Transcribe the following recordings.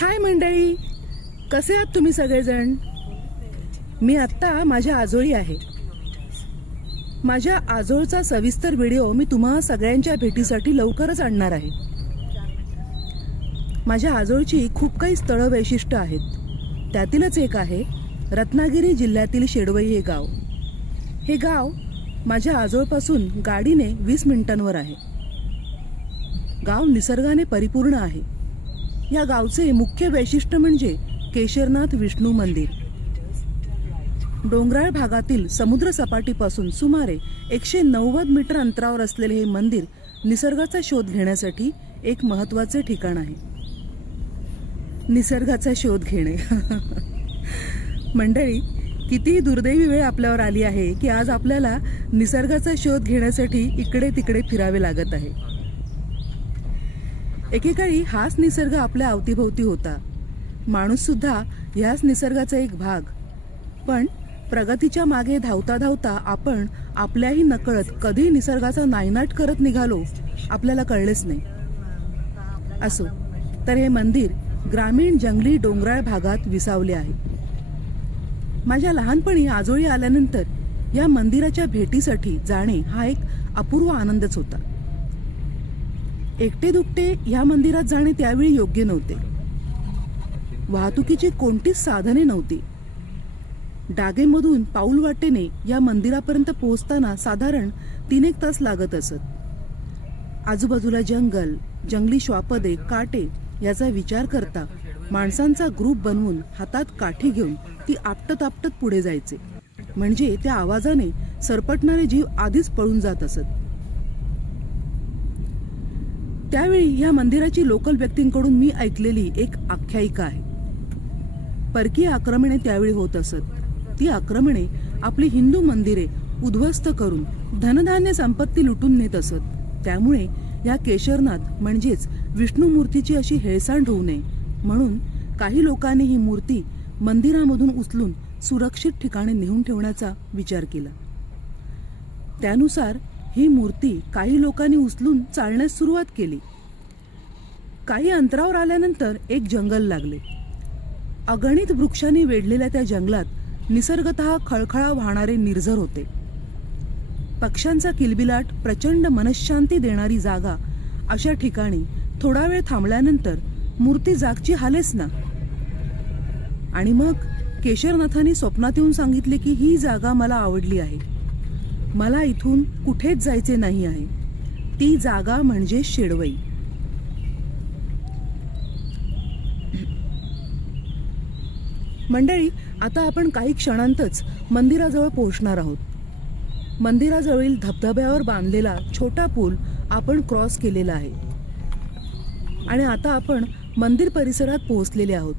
हाय मंडळी, कसे आहात तुम्ही सगळेजण? मी आत्ता माझ्या आजोळी आहे. माझ्या आजोळचा सविस्तर व्हिडिओ मी तुम्हा सगळ्यांच्या भेटीसाठी लवकरच आणणार आहे. माझ्या आजोळची खूप काही स्थळं वैशिष्ट्य आहेत. त्यातीलच एक आहे रत्नागिरी जिल्ह्यातील शेडवई हे गाव. हे गाव माझ्या आजोळपासून गाडीने 20 मिनिटांवर आहे. गाव निसर्गाने परिपूर्ण आहे. या गावचे मुख्य वैशिष्ट्य म्हणजे केशरनाथ विष्णू मंदिर. डोंगराळ भागातील समुद्र सपाटीपासून सुमारे 190 मीटर अंतरावर असलेले हे मंदिर निसर्गाचा शोध घेण्यासाठी एक महत्त्वाचे ठिकाण आहे. निसर्गाचा शोध घेणे मंडळी, किती दुर्दैवी वेळ आपल्यावर आली आहे की आज आपल्याला निसर्गाचा शोध घेण्यासाठी इकडे तिकडे फिरावे लागत आहे. एकेकाळी हाच निसर्ग आपल्या अवतीभोवती होता. माणूस सुद्धा ह्याच निसर्गाचा एक भाग. पण प्रगतीच्या मागे धावता धावता आपण आपल्याही नकळत कधी निसर्गाचा नायनाट करत निघालो आपल्याला कळलेच नाही. असो, तर हे मंदिर ग्रामीण जंगली डोंगराळ भागात विसावले आहे. माझ्या लहानपणी आजोळी आल्यानंतर या मंदिराच्या भेटीसाठी जाणे हा एक अपूर्व आनंदच होता. एकटे दुकटे या मंदिरात जाणे त्यावेळी योग्य नव्हते. वाहतुकीची कोणतीच साधने नव्हती. डागेमधून पाऊल वाटेने या मंदिरापर्यंत पोहोचताना साधारण 3-1 तास लागत असत. आजूबाजूला जंगल, जंगली श्वापदे, काटे याचा विचार करता माणसांचा ग्रुप बनवून हातात काठी घेऊन ती आपटत आपटत पुढे जायचे. म्हणजे त्या आवाजाने सरपटणारे जीव आधीच पळून जात असत. त्यावेळी या मंदिराची लोकल व्यक्तींकडून मी ऐकलेली एक आख्यायिका आहे. परकीय आक्रमणे त्यावेळी होत असत. ती आक्रमणे आपली हिंदू मंदिरे उद्ध्वस्त करून धनधान्य संपत्ती लुटून नेत असत. त्यामुळे या केशरनाथ म्हणजेच विष्णू मूर्तीची अशी हेळसांड होऊ नये म्हणून काही लोकांनी ही मूर्ती मंदिरामधून उचलून सुरक्षित ठिकाणी नेऊन ठेवण्याचा विचार केला. त्यानुसार ही मूर्ती काही लोकांनी उचलून चालण्यास सुरुवात केली. काही अंतरावर आल्यानंतर एक जंगल लागले. अगणित वृक्षांनी वेढलेल्या त्या जंगलात निसर्गतः खळखळा वाहणारे निर्झर होते. पक्ष्यांचा किलबिलाट, प्रचंड मनःशांती देणारी जागा. अशा ठिकाणी थोडा वेळ थांबल्यानंतर मूर्ती जागची हालेच ना. आणि मग केशरनाथांनी स्वप्नात येऊन सांगितले की ही जागा मला आवडली आहे. मला इथून कुठेच जायचे नाही आहे. ती जागा म्हणजे शेडवई. मंडळी, आता आपण काही क्षणांतच मंदिराजवळ पोहोचणार आहोत. मंदिराजवळील धबधब्यावर बांधलेला छोटा पूल आपण क्रॉस केलेला आहे आणि आता आपण मंदिर परिसरात पोहोचलेले आहोत.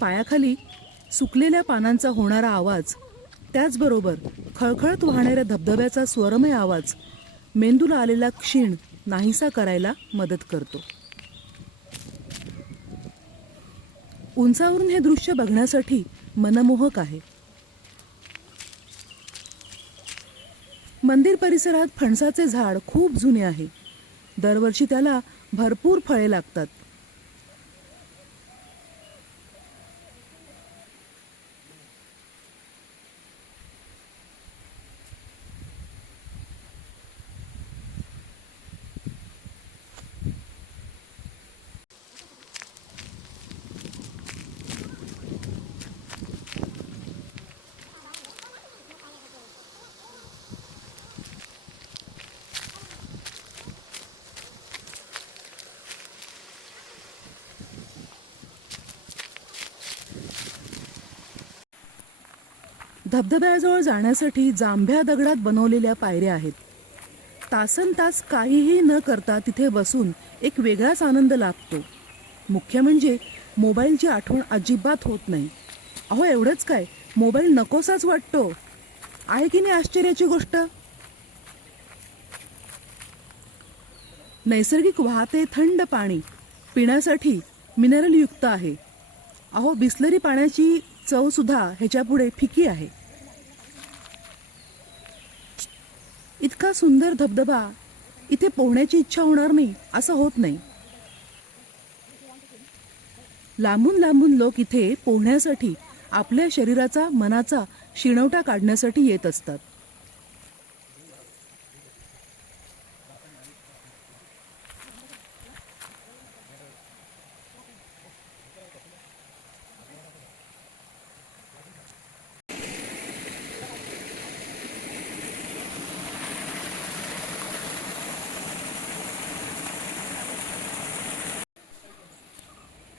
पायाखाली सुकलेल्या पानांचा होणारा आवाज, त्याचबरोबर खळखळत वाहणाऱ्या धबधब्याचा स्वरमय आवाज मेंदूला आलेला क्षीण नाहीसा करायला मदत करतो. उंचावरून हे दृश्य बघण्यासाठी मनमोहक आहे. मंदिर परिसरात फणसाचे झाड खूप जुने आहे. दरवर्षी त्याला भरपूर फळे लागतात. धबधब्याजवळ जाण्यासाठी जांभ्या दगडात बनवलेल्या पायऱ्या आहेत. तासनतास काहीही न करता तिथे बसून एक वेगळाच आनंद लाभतो. मुख्य म्हणजे मोबाईलची आठवण अजिबात होत नाही. अहो, एवढंच काय, मोबाईल नकोसाच वाटतो. आहे की नाही आश्चर्याची गोष्ट? नैसर्गिक वाहते थंड पाणी पिण्यासाठी मिनरलयुक्त आहे. अहो, बिसलरी पाण्याची चव सुद्धा ह्याच्यापुढे फिकी आहे. इतका सुंदर धबधबा इथे पोहण्याची इच्छा होणार नाही असं होत नाही. लांबून लांबून लोक इथे पोहण्यासाठी आपल्या शरीराचा मनाचा शिणवटा काढण्यासाठी येत असतात.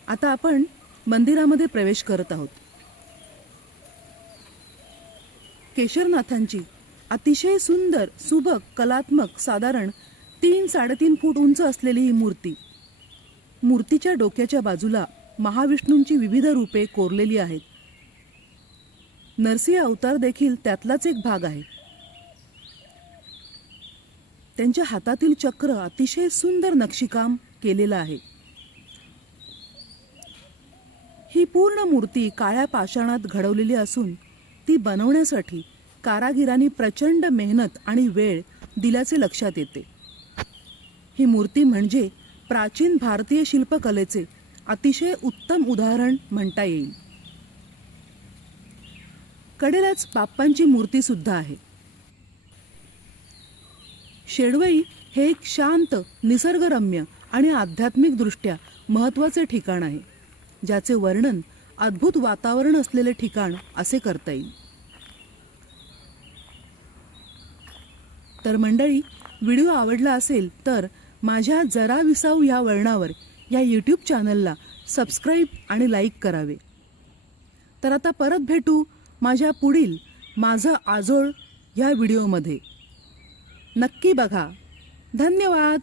आता आपण मंदिरामध्ये प्रवेश करत आहोत. केशरनाथांची अतिशय सुंदर, सुबक, कलात्मक, साधारण 3-3.5 फूट उंच असलेली ही मूर्ती. मूर्तीच्या डोक्याच्या बाजूला महाविष्णूंची विविध रूपे कोरलेली आहेत. नरसिंह अवतार देखील त्यातलाच एक भाग आहे. त्यांच्या हातातील चक्र अतिशय सुंदर नक्षीकाम केलेलं आहे. ही पूर्ण मूर्ती काळ्या पाषाणात घडवलेली असून ती बनवण्यासाठी कारागिरांनी प्रचंड मेहनत आणि वेळ दिल्याचे लक्षात येते. ही मूर्ती म्हणजे प्राचीन भारतीय शिल्पकलेचे अतिशय उत्तम उदाहरण म्हणता येईल. कडेलाच बाप्पांची मूर्ती सुद्धा आहे. शेडवई हे एक शांत, निसर्गरम्य आणि आध्यात्मिकदृष्ट्या महत्त्वाचे ठिकाण आहे, ज्याचे वर्णन अद्भुत वातावरण असलेले ठिकाण असे करता येईल. तर मंडळी, व्हिडिओ आवडला असेल तर माझ्या जरा विसाऊ ह्या वळणावर या यूट्यूब चॅनलला सबस्क्राईब आणि लाईक करावे. तर आता परत भेटू माझ्या पुढील माझं आजोळ ह्या व्हिडिओमध्ये. नक्की बघा. धन्यवाद.